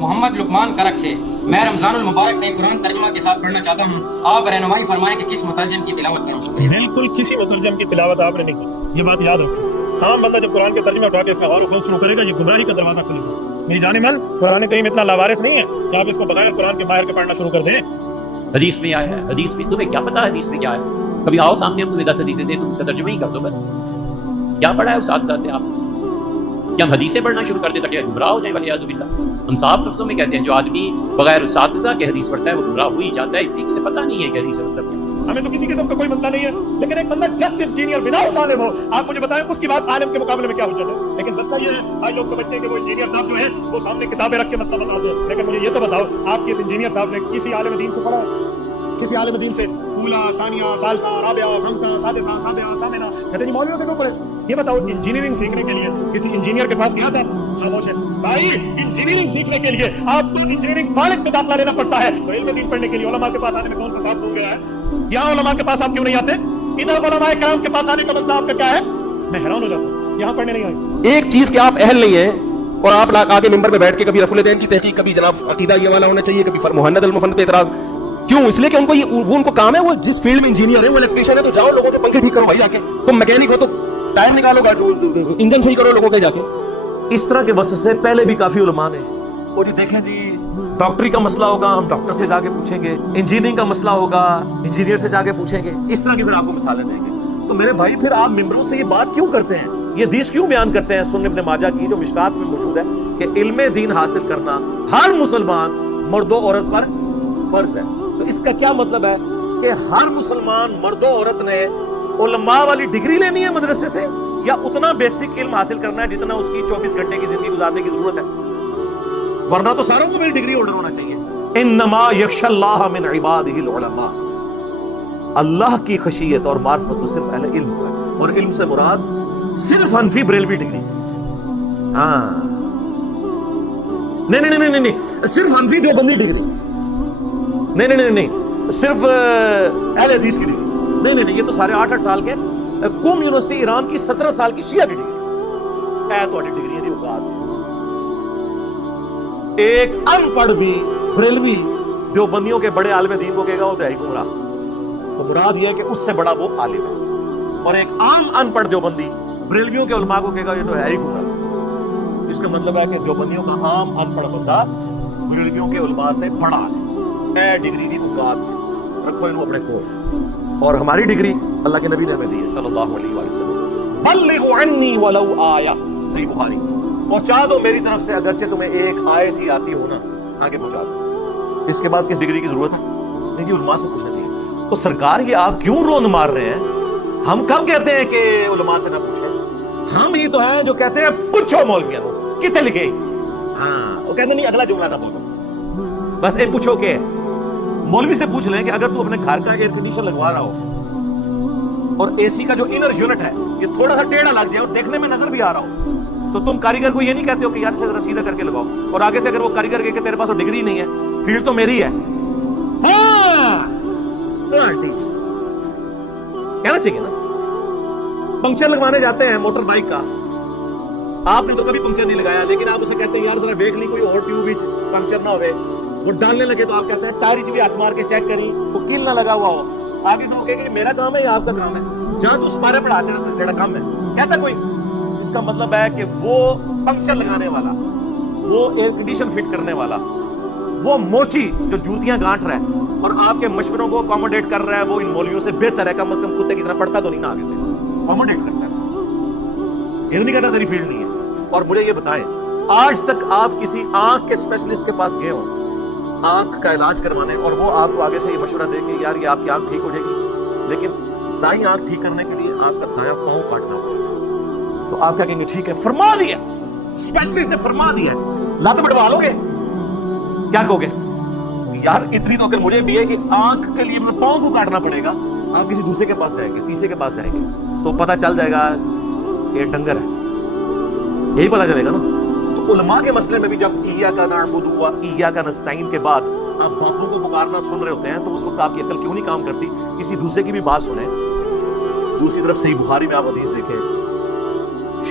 محمد لقمان کرک سے میں رمضان المبارک میں قرآن ترجمہ کے ساتھ پڑھنا چاہتا ہوں، آپ رہنمائی فرمائیں کہ کس مترجم کی تلاوت کروں؟ شکریہ۔ بالکل کسی مترجم کی تلاوت آپ نے نہیں کی، یہ بات یاد رکھیں۔ عام بندہ جب قرآن کے ترجمے اٹھا کے اس میں غور و خوض شروع کرے گا، یہ گمراہی کا دروازہ کھلے گا۔ میری جان من، قرآن کریم اتنا لاوارث نہیں ہے کہ آپ اس کو بغیر قرآن کے باہر کے پڑھنا شروع کر دیں۔ حدیث میں آیا ہے، حدیث میں تمہیں کیا پتا حدیث میں کیا ہے؟ کبھی آؤ سامنے، ہم تمہیں 10 حدیثیں دیں، تم اس کا ترجمہ ہی کر دو بس۔ کیا پڑھا ہے اساتذہ سے آپ؟ کیا ہم حدیثیں پڑھنا شروع کر دیں تاکہ گمراہ ہو جائیں؟ ولیعوذ باللہ۔ ہم صاف لفظوں میں کہتے ہیں جو آدمی بغیر اساتذہ کے حدیث پڑھتا ہے وہ گمراہ ہو ہی جاتا ہے، اسی کو سے پتہ نہیں ہے کہ حدیث کا مطلب ہے۔ ہمیں تو کسی قسم کا کوئی مسئلہ نہیں ہے، لیکن ایک بندہ جسٹ انجینئر بنا طالب ہو، آپ مجھے بتائیں اس کی بات عالم کے مقابلے میں کیا حجت ہے؟ لیکن مسئلہ یہ ہے، آج لوگ سمجھتے ہیں کہ وہ انجینئر صاحب جو ہیں وہ سامنے کتابیں رکھ کے مسئلہ بتاتے ہیں، لیکن مجھے یہ تو بتاؤ آپ کی اس انجینئر صاحب نے کسی عالم دین سے پڑھا ہے؟ کسی عالم دین سے اولا، ثانیہ، ثالثہ، رابعہ، خمسہ، سادسہ، سابعہ، ثامنہ کہتے ہیں مولویوں سے کیوں پڑھے؟ یہ بتاؤ انجینئرنگ سیکھنے کے لیے کسی انجینئر کے پاس گیا تھا؟ خاموش ہے بھائی، انجینئرنگ سیکھنے کے لیے آپ کو انجینئرنگ کالج میں داخلہ لینا پڑتا ہے، تو علم دین پڑھنے کے لیے علماء کے پاس آنے میں کون سا صاحب سو گیا ہے؟ یہاں علماء کے پاس آپ کیوں نہیں آتے؟ ادھر علماء کرام کے پاس آنے کا مسئلہ آپ کا کیا ہے؟ میں حیران ہو جاتا ہوں، یہاں پڑھنے نہیں آئے۔ ایک چیز کہ آپ اہل نہیں ہیں اور آپ آگے ممبر پہ بیٹھ کے کبھی رفع الدین کی تحقیق، کبھی جناب عقیدہ یہ والا ہونا چاہیے، کبھی محند المفند پہ اعتراض کیوں؟ اس لیے کہ وہ ان کو کام ہے، وہ جس فیلڈ میں انجینئر ہے، وہ الیکٹریشین ہے، تو جاؤ لوگوں کے پنکھے ٹھیک کرو بھائی، جا کے تم میکینک ہو تو ٹائر نکالو، انجن صحیح کرو لوگوں کے جا کے۔ اس طرح کے وسوسے پہلے بھی کافی علماء نے، وہ جی دیکھیں جی ڈاکٹری کا مسئلہ ہوگا ہم ڈاکٹر سے جا کے پوچھیں گے، انجینئرنگ کا مسئلہ ہوگا انجینئر سے جا کے پوچھیں گے، اس طرح کی پھر آپ کو مثالیں دیں گے۔ تو میرے بھائی پھر آپ ممبروں سے یہ بات کیوں کرتے ہیں، یہ حدیث کیوں بیان کرتے ہیں سنن ابن ماجہ کی جو مشکات میں موجود ہے کہ علم دین حاصل کرنا ہر مسلمان مرد و عورت پر فرض ہے؟ تو اس کا کیا مطلب ہے کہ ہر مسلمان مرد و عورت نے علماء والی ڈگری لینی ہے مدرسے سے، یا اتنا بیسک علم حاصل کرنا ہے جتنا اس کی 24 گھنٹے کی زندگی گزارنے کی ضرورت ہے؟ ورنہ تو ساروں کو میری ڈگری ہولڈر ہونا چاہیے۔ انما یخشی اللہ من عبادہ العلماء، اللہ کی خشیت اور معرفت تو صرف اہل علم کو ہے، اور علم سے مراد صرف حنفی بریلوی ڈگری، ہاں نہیں، صرف حنفی دیوبندی ڈگری نہیں، صرف اہل حدیث کی ڈگری نہیں، یہ تو سارے 8 سال کے قوم یونیورسٹی ایران کی 17 سال کی شیعہ کی ڈگری ہے، تو ڈگری دی اوقات۔ ایک ان پڑھ بھی بریلوی دیوبندیوں کے بڑے عالم دین کو کہے گا وہ تو ہے ہی گمراہ، تو مراد یہ ہے کہ اس سے بڑا وہ عالم ہے، اور ایک عام ان پڑھ دیوبندی بریلویوں کے علماء کو کہے گا یہ تو ہے ہی گمراہ۔ اس کا مطلب ہے کہ دیوبندیوں کا عام ان پڑھ بندہ بریلویوں کے علماء سے بڑا ہے، ڈگری دی اوقات رکھو انہوں اپنے کو۔ اور ہماری ڈگری اللہ کے نبی نے ہمیں دی ہے صلی اللہ علیہ وآلہ وسلم، بلغوا عنی ولو آیہ، صحیح بخاری، پہنچا دو میری طرف سے اگرچہ تمہیں ایک آیت ہی آتی ہو نا، آگے پہنچا دو۔ اس کے بعد کس ڈگری کی ضرورت ہے؟ نہیں جی، علماء سے پوچھنا چاہیے۔ تو سرکار یہ آپ کیوں روند مار رہے ہیں؟ ہم کب کہتے ہیں کہ علماء سے نہ پوچھیں؟ ہم ہی تو ہیں جو کہتے ہیں پوچھو مولویوں کو کتنے لکھے، ہاں وہ کہتے نہیں اگلا جملہ نہ بولو، بس ایک پوچھو کہ مولوی سے پوچھ لیں کہ اگر تو اپنے گھر کا ایئر کنڈیشن لگوا رہا ہو اور اے سی کا جو انر یونٹ ہے یہ تھوڑا سا ٹیڑھا لگ جائے اور دیکھنے میں نظر بھی آ رہا ہو، تو تم کاریگر کو یہ نہیں کہتے ہو کہ یار سے ذرا سیدھا کر کے لگاؤ، اور آگے سے اگر وہ کاریگر کہ تیرے پاس تو ڈگری نہیں ہے، فیلڈ تو میری ہے، ہاں کہنا چاہیے نا۔ پنکچر لگوانے جاتے ہیں موٹر بائک کا، آپ نے تو کبھی پنکچر نہیں لگایا، لیکن آپ اسے کہتے ہیں یار ذرا دیکھ لی کوئی اور ٹیوب وچ پنکچر نہ ہوئے، وہ ڈالنے لگے تو آپ کہتے ہیں ٹائر بھی ہاتھ مار کے چیک کری وہ کیل نہ لگا ہوا ہو، آگے سے وہ کہے کہ میرا کام ہے یا آپ کا کام ہے، جہاں تو اس بارے پڑھاتے رہتے تیرا کام ہے، کہتا کوئی۔ اس کا مطلب ہے کہ وہ پنکچر لگانے والا، وہ ایئر کنڈیشن فٹ کرنے والا، وہ موچی جو جوتیاں گانٹ رہا ہے اور آپ کے مشوروں کو اکوموڈیٹ کر رہا ہے، وہ ان مولویوں سے بہتر ہے، کم از کم کتے کی طرح پڑھتا تو نہیں نا، آگے سے اکوموڈیٹ کرتا ہے، یہ نہیں کہتا تیری فیلڈ نہیں ہے۔ اور مجھے یہ بتائیں آج تک آپ کسی آنکھ کے اسپیشلسٹ کے پاس گئے ہوں آنکھ کا علاج کروانے، اور وہ آپ کو آگے سے یہ مشورہ دے کہ یار یہ آپ کی آنکھ ٹھیک ہو جائے گی، لیکن دائیں آنکھ ٹھیک کرنے کے لیے آنکھ کا دایاں پاؤں کاٹنا پڑے گا، تو آپ کیا کہیں گے ٹھیک ہے، فرما دیا اسپیشلسٹ نے فرما دیا ہے، لات بڑھوا لو گے؟ کیا کہو گے؟ یار اتنی تو عقل مجھے بھی ہے کہ آنکھ کے لیے مطلب پاؤں کو کاٹنا پڑے گا، آپ کسی دوسرے کے پاس جائیں گے، تیسرے کے پاس جائیں گے تو پتہ چل جائے گا کہ ڈنگر ہے، یہی پتہ چلے گا نا۔ تو علماء کے مسئلے میں بھی جب ایاک نعبد و ایاک نستعین کے بعد آپ باپوں کو پکارنا سن رہے ہوتے ہیں تو اس وقت آپ کی عقل کیوں نہیں کام کرتی؟ کسی دوسرے کی بھی بات سنیں۔ دوسری طرف صحیح بخاری میں آپ حدیث دیکھیں،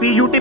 PUT